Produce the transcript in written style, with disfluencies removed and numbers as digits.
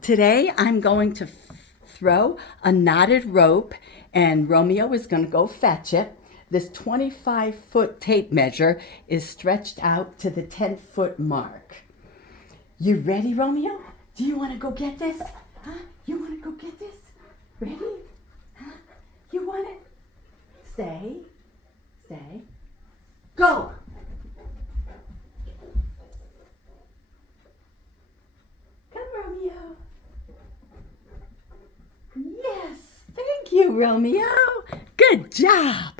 Today I'm going to throw a knotted rope and Romeo is going to go fetch it. This 25-foot tape measure is stretched out to the 10-foot mark. You ready, Romeo? Do you want to go get this? Huh? You want to go get this? Ready? Huh? You want it? Stay. Stay. Go! Come, Romeo. Yes, thank you, Romeo. Good job.